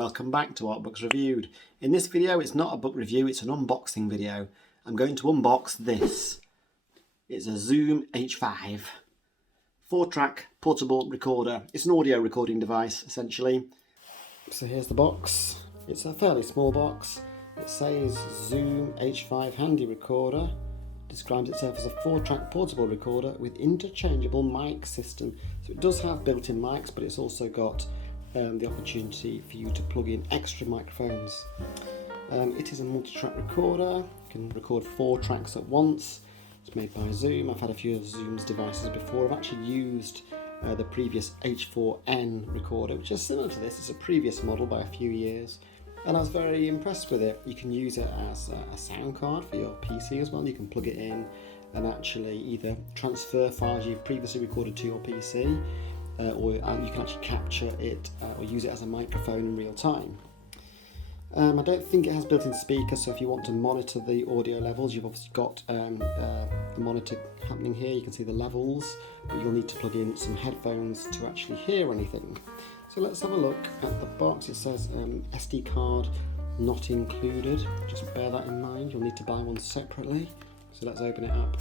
welcome back to Art Books Reviewed. In this video it's not a book review, it's an unboxing video. I'm going to unbox this. It's a Zoom H5 4-track portable recorder. It's an audio recording device essentially. So here's the box. It's a fairly small box. It says Zoom H5 handy recorder. Describes itself as a 4-track portable recorder with interchangeable mic system. So it does have built-in mics, but it's also got the opportunity for you to plug in extra microphones. It is a multi-track recorder. You can record 4 tracks at once. It's made by Zoom. I've had a few of Zoom's devices before. I've actually used the previous H4n recorder, which is similar to this. It's a previous model by a few years, and I was very impressed with it. You can use it as a sound card for your PC as well. You can plug it in and actually either transfer files you've previously recorded to your PC, or you can actually capture it or use it as a microphone in real time. I don't think it has built-in speakers, so if you want to monitor the audio levels, you've obviously got a monitor happening here. You can see the levels, but you'll need to plug in some headphones to actually hear anything. So let's have a look at the box. It says SD card not included. Just bear that in mind. You'll need to buy one separately. So let's open it up.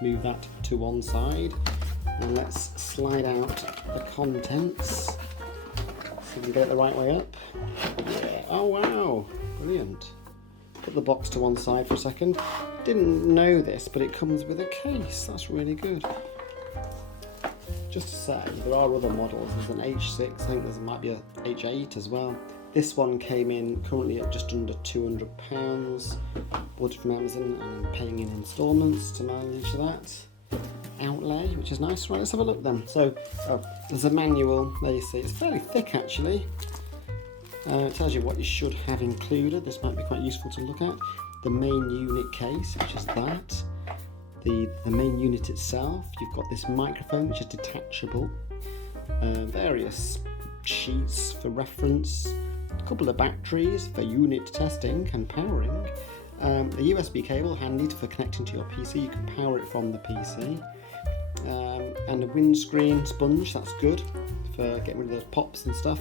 Move that to one side. And let's slide out the contents. So we can get it the right way up. Yeah. Oh wow, brilliant. Put the box to one side for a second. Didn't know this, but it comes with a case. That's really good. Just to say, there are other models. There's an H6, I think there might be a H8 as well. This one came in currently at just under £200. Bought it from Amazon and I'm paying in instalments to manage that outlay, which is nice. Right, let's have a look then. So there's a manual. There you see, it's fairly thick actually. It tells you what you should have included. This might be quite useful to look at. The main unit case, which is that. The main unit itself. You've got this microphone, which is detachable. Various sheets for reference. A couple of batteries for unit testing and powering. A USB cable handy for connecting to your PC. You can power it from the PC. And a windscreen sponge, that's good for getting rid of those pops and stuff.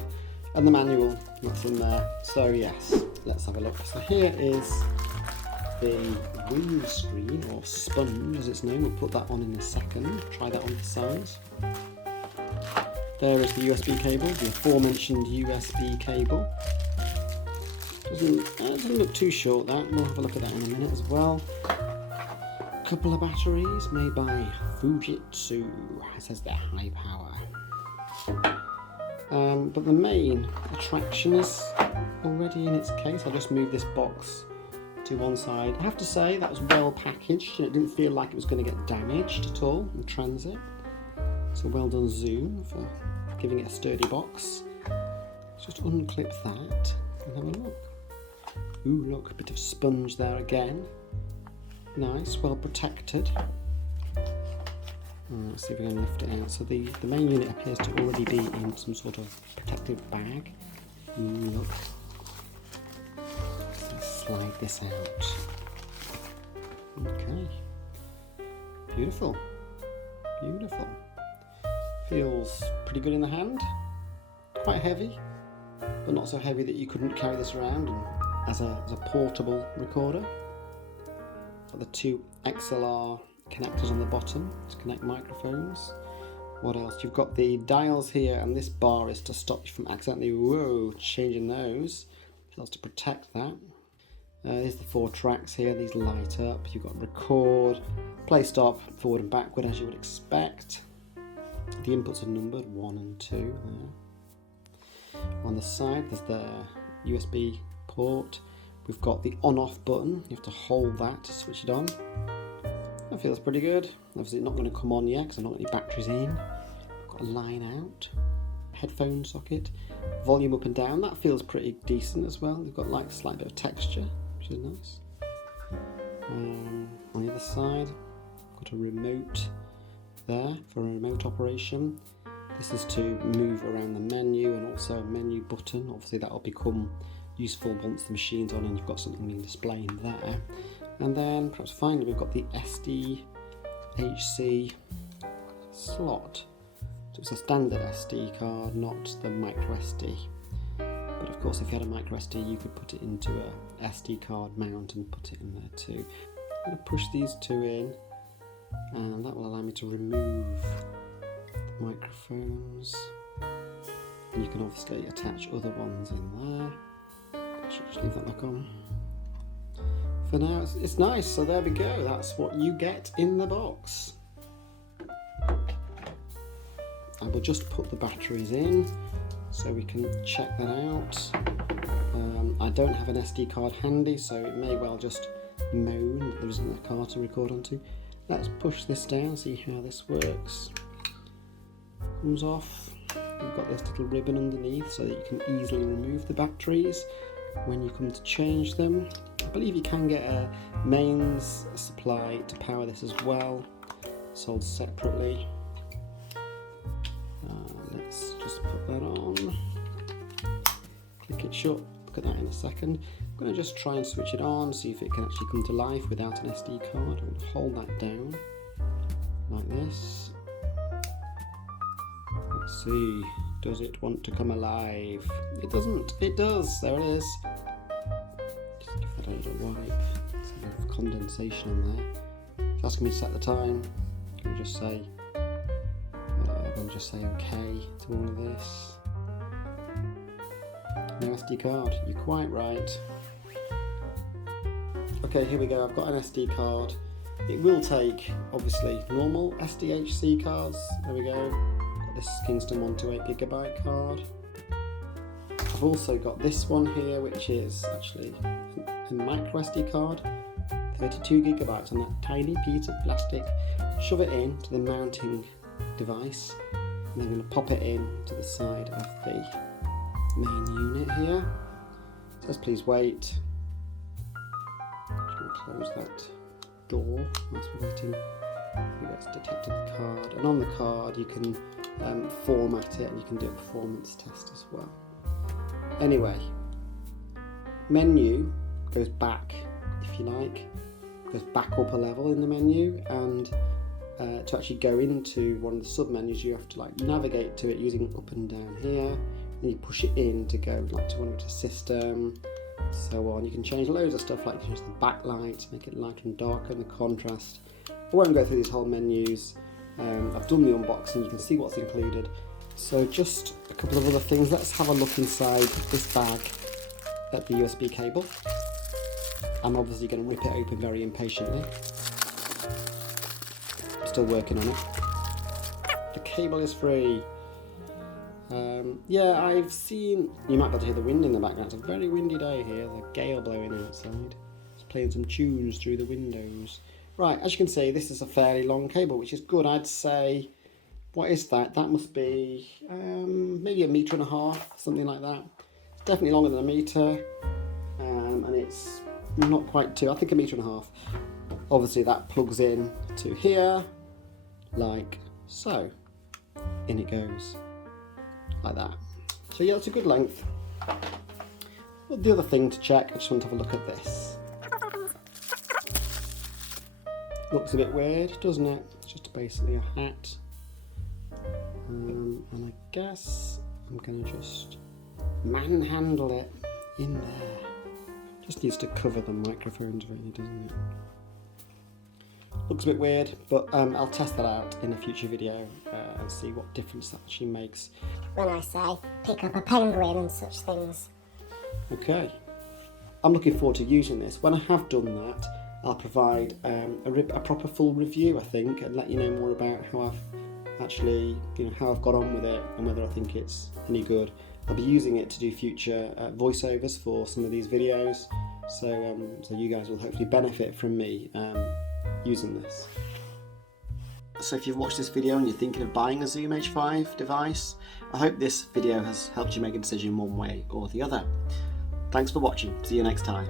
And the manual, that's in there. So yes, let's have a look. So here is the windscreen, or sponge as it's known. We'll put that on in a second. Try that on the sides. There is the USB cable, the aforementioned USB cable. Doesn't look too short, that. We'll have a look at that in a minute as well. A couple of batteries made by Fujitsu. It says they're high power. But the main attraction is already in its case. I'll just move this box to one side. I have to say that was well packaged and it didn't feel like it was going to get damaged at all in transit. So well done Zoom for giving it a sturdy box. Let's just unclip that and have a look. Ooh, look, a bit of sponge there again. Nice, well protected. Let's see if we can lift it out. So the main unit appears to already be in some sort of protective bag. Look. Let's slide this out. Okay. Beautiful. Beautiful. Feels pretty good in the hand. Quite heavy, but not so heavy that you couldn't carry this around as a portable recorder. Got the 2 XLR connectors on the bottom to connect microphones. What else? You've got the dials here, and this bar is to stop you from accidentally changing those. Helps to protect that. There's the 4 tracks here. These light up. You've got record, play, stop, forward and backward as you would expect. The inputs are numbered 1 and 2 there. On the side there's the USB port. We've got the on-off button. You have to hold that to switch it on. That feels pretty good. Obviously not going to come on yet because I've not got any batteries in. I've got a line out. Headphone socket. Volume up and down. That feels pretty decent as well. They've got like a slight bit of texture, which is nice. On the other side, got a remote there for a remote operation. This is to move around the menu, and also a menu button. Obviously that will become useful once the machine's on and you've got something being displayed there. And then perhaps finally we've got the SDHC slot. So it's a standard SD card, not the micro SD. But of course, if you had a micro SD, you could put it into a SD card mount and put it in there too. I'm going to push these two in, and that will allow me to remove the microphones. And you can obviously attach other ones in there. Should just leave that back on. For now, it's nice. So there we go. That's what you get in the box. I will just put the batteries in so we can check that out. I don't have an SD card handy, so it may well just moan that there isn't a card to record onto. Let's push this down, see how this works. Comes off. You've got this little ribbon underneath so that you can easily remove the batteries when you come to change them. I believe you can get a mains supply to power this as well, sold separately. Let's just put that on. Click it shut. Look at that in a second. I'm going to just try and switch it on, see if it can actually come to life without an SD card. I'm going to hold that down like this. Let's see, does it want to come alive? It doesn't. It does. There it is. Just give that a little wipe. There's a bit of condensation on there. It's asking me to set the time. Can we just say, okay to all of this. No SD card. You're quite right. Okay, here we go. I've got an SD card. It will take, obviously, normal SDHC cards. There we go. Got this Kingston 128GB card. I've also got this one here, which is actually a micro SD card, 32GB on that tiny piece of plastic. Shove it in to the mounting device, and I'm going to pop it in to the side of the main unit here. It says please wait. Close that door whilst we're waiting. It's detected the card, and on the card you can format it, and you can do a performance test as well. Anyway, menu goes back, if you like, goes back up a level in the menu, and to actually go into one of the sub menus you have to like navigate to it using up and down here, and you push it in to go like to one of the system, so on. You can change loads of stuff, like change the backlight, make it lighter and darker, and the contrast. I won't go through these whole menus. I've done the unboxing, you can see what's included. So just a couple of other things. Let's have a look inside this bag at the USB cable. I'm obviously going to rip it open very impatiently. I'm still working on it. The cable is free. Yeah, I've seen, you might be able to hear the wind in the background. It's a very windy day here, there's a gale blowing outside. It's playing some tunes through the windows. Right, as you can see, this is a fairly long cable, which is good. I'd say, what is that? That must be maybe 1.5 meters, something like that. It's definitely longer than 1 meter, and it's not quite 2, I think 1.5 meters. Obviously that plugs in to here, like so. In it goes, like that. So yeah, that's a good length. Well, the other thing to check, I just want to have a look at this. Looks a bit weird, doesn't it? It's just basically a hat. And I guess I'm going to just manhandle it in there. Just needs to cover the microphones really, doesn't it? Looks a bit weird, but I'll test that out in a future video and see what difference that actually makes. When I say pick up a penguin and such things. Okay. I'm looking forward to using this. When I have done that, I'll provide a proper full review, I think, and let you know more about how I've actually, how I've got on with it and whether I think it's any good. I'll be using it to do future voiceovers for some of these videos, so you guys will hopefully benefit from me using this. So if you've watched this video and you're thinking of buying a Zoom H5 device, I hope this video has helped you make a decision one way or the other. Thanks for watching. See you next time.